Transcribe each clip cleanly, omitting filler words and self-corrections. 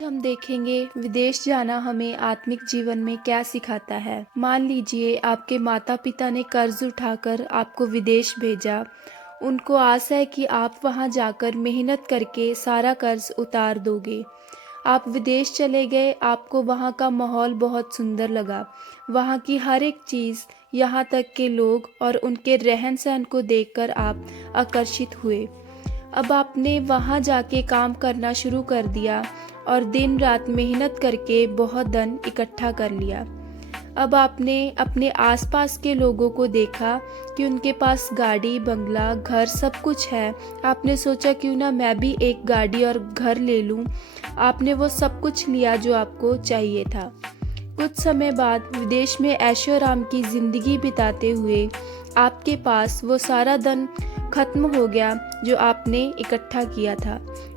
हम देखेंगे विदेश जाना हमें आत्मिक जीवन में क्या सिखाता है। मान लीजिए आपके माता पिता ने कर्ज उठाकर आपको विदेश भेजा। उनको आस है कि आप वहां जाकर मेहनत करके सारा कर्ज उतार दोगे। आप विदेश चले गए, आपको वहां का माहौल बहुत सुंदर लगा। वहां की हर एक चीज़, यहाँ तक के लोग और उनके रहन सहन को देखकर आप आकर्षित हुए। अब आपने वहाँ जाके काम करना शुरू कर दिया और दिन रात मेहनत करके बहुत धन इकट्ठा कर लिया। अब आपने अपने आसपास के लोगों को देखा कि उनके पास गाड़ी, बंगला, घर सब कुछ है। आपने सोचा क्यों ना मैं भी एक गाड़ी और घर ले लूं। आपने वो सब कुछ लिया जो आपको चाहिए था। कुछ समय बाद विदेश में ऐशो आराम की ज़िंदगी बिताते हुए आपके पास वो सारा धन खत्म हो गया जो आपने इकट्ठा किया था,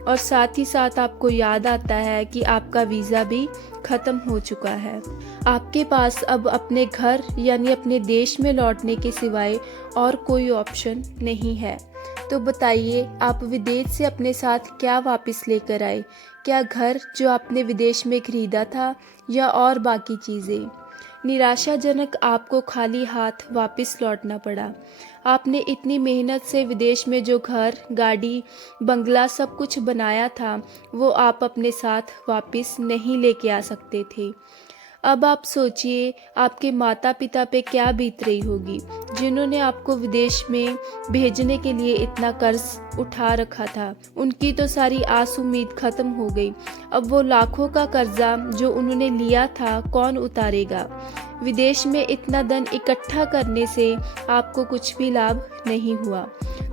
और साथ ही साथ आपको याद आता है कि आपका वीज़ा भी खत्म हो चुका है। आपके पास अब अपने घर यानी अपने देश में लौटने के सिवाय और कोई ऑप्शन नहीं है। तो बताइए, आप विदेश से अपने साथ क्या वापस लेकर आए? क्या घर जो आपने विदेश में खरीदा था, या और बाकी चीज़ें? निराशाजनक आपको खाली हाथ वापस लौटना पड़ा। आपने इतनी मेहनत से विदेश में जो घर, गाड़ी, बंगला सब कुछ बनाया था, वो आप अपने साथ वापस नहीं लेके आ सकते थे। अब आप सोचिए आपके माता पिता पे क्या बीत रही होगी, जिन्होंने आपको विदेश में भेजने के लिए इतना कर्ज उठा रखा था। उनकी तो सारी आस उम्मीद खत्म हो गई। अब वो लाखों का कर्जा जो उन्होंने लिया था कौन उतारेगा? विदेश में इतना धन इकट्ठा करने से आपको कुछ भी लाभ नहीं हुआ।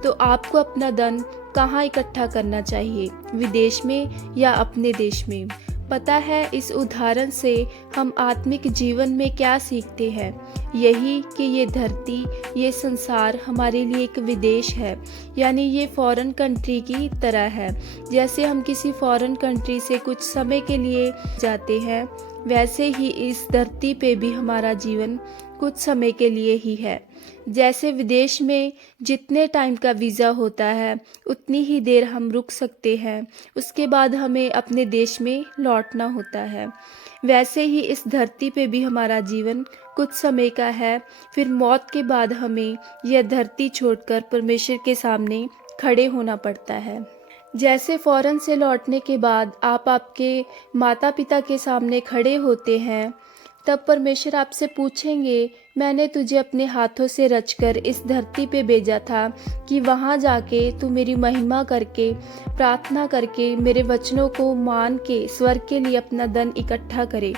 तो आपको अपना धन कहाँ इकट्ठा करना चाहिए, विदेश में या अपने देश में? पता है, इस उदाहरण से हम आत्मिक जीवन में क्या सीखते हैं? यही कि ये धरती, ये संसार हमारे लिए एक विदेश है, यानी ये फॉरेन कंट्री की तरह है। जैसे हम किसी फॉरेन कंट्री से कुछ समय के लिए जाते हैं, वैसे ही इस धरती पे भी हमारा जीवन कुछ समय के लिए ही है। जैसे विदेश में जितने टाइम का वीज़ा होता है उतनी ही देर हम रुक सकते हैं, उसके बाद हमें अपने देश में लौटना होता है। वैसे ही इस धरती पे भी हमारा जीवन कुछ समय का है, फिर मौत के बाद हमें यह धरती छोड़कर परमेश्वर के सामने खड़े होना पड़ता है। जैसे फॉरेन से लौटने के बाद आप आपके माता पिता के सामने खड़े होते हैं, तब परमेश्वर आपसे पूछेंगे, मैंने तुझे अपने हाथों से रचकर इस धरती पे भेजा था कि वहाँ जाके तू मेरी महिमा करके, प्रार्थना करके, मेरे वचनों को मान के स्वर्ग के लिए अपना धन इकट्ठा करे।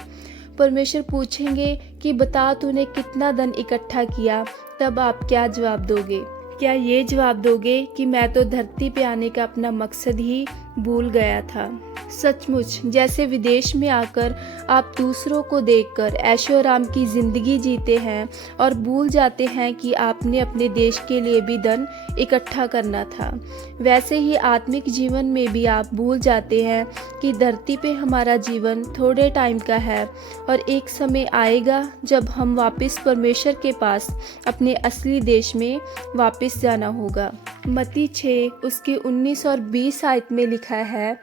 परमेश्वर पूछेंगे कि बता तूने कितना धन इकट्ठा किया। तब आप क्या जवाब दोगे? क्या ये जवाब दोगे कि मैं तो धरती पे आने का अपना मकसद ही भूल गया था? सचमुच जैसे विदेश में आकर आप दूसरों को देखकर ऐशो आराम की ज़िंदगी जीते हैं और भूल जाते हैं कि आपने अपने देश के लिए भी धन इकट्ठा करना था, वैसे ही आत्मिक जीवन में भी आप भूल जाते हैं कि धरती पे हमारा जीवन थोड़े टाइम का है और एक समय आएगा जब हम वापस परमेश्वर के पास अपने असली देश में वापस जाना होगा। मत्ती 6 उसकी 19 और 20 आयत में लिखा है,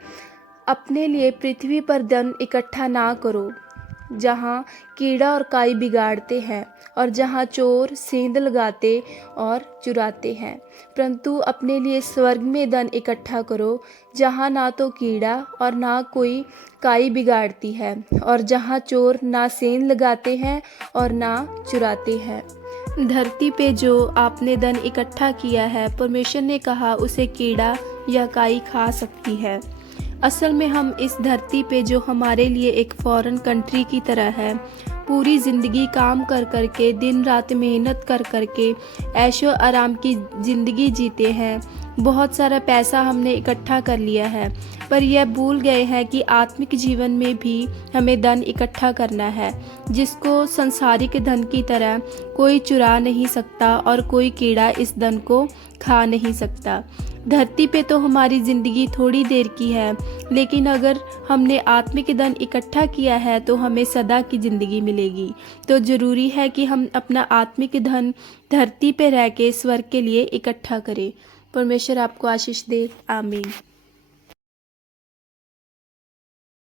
अपने लिए पृथ्वी पर धन इकट्ठा ना करो, जहाँ कीड़ा और काई बिगाड़ते हैं और जहाँ चोर सेंध लगाते और चुराते हैं, परंतु अपने लिए स्वर्ग में धन इकट्ठा करो, जहाँ ना तो कीड़ा और ना कोई काई बिगाड़ती है और जहाँ चोर ना सेंध लगाते हैं और ना चुराते हैं। धरती पे जो आपने धन इकट्ठा किया है, परमेश्वर ने कहा उसे कीड़ा या काई खा सकती है। असल में हम इस धरती पे जो हमारे लिए एक फॉरेन कंट्री की तरह है, पूरी ज़िंदगी काम कर कर के, दिन रात मेहनत कर कर के ऐशो आराम की ज़िंदगी जीते हैं। बहुत सारा पैसा हमने इकट्ठा कर लिया है, पर यह भूल गए हैं कि आत्मिक जीवन में भी हमें धन इकट्ठा करना है, जिसको संसारिक धन की तरह कोई चुरा नहीं सकता और कोई कीड़ा इस धन को खा नहीं सकता। धरती पे तो हमारी ज़िंदगी थोड़ी देर की है, लेकिन अगर हमने आत्मिक धन इकट्ठा किया है तो हमें सदा की ज़िंदगी मिलेगी। तो ज़रूरी है कि हम अपना आत्मिक धन धरती पे रह के स्वर्ग के लिए इकट्ठा करें। परमेश्वर आपको आशीष दे। आमीन।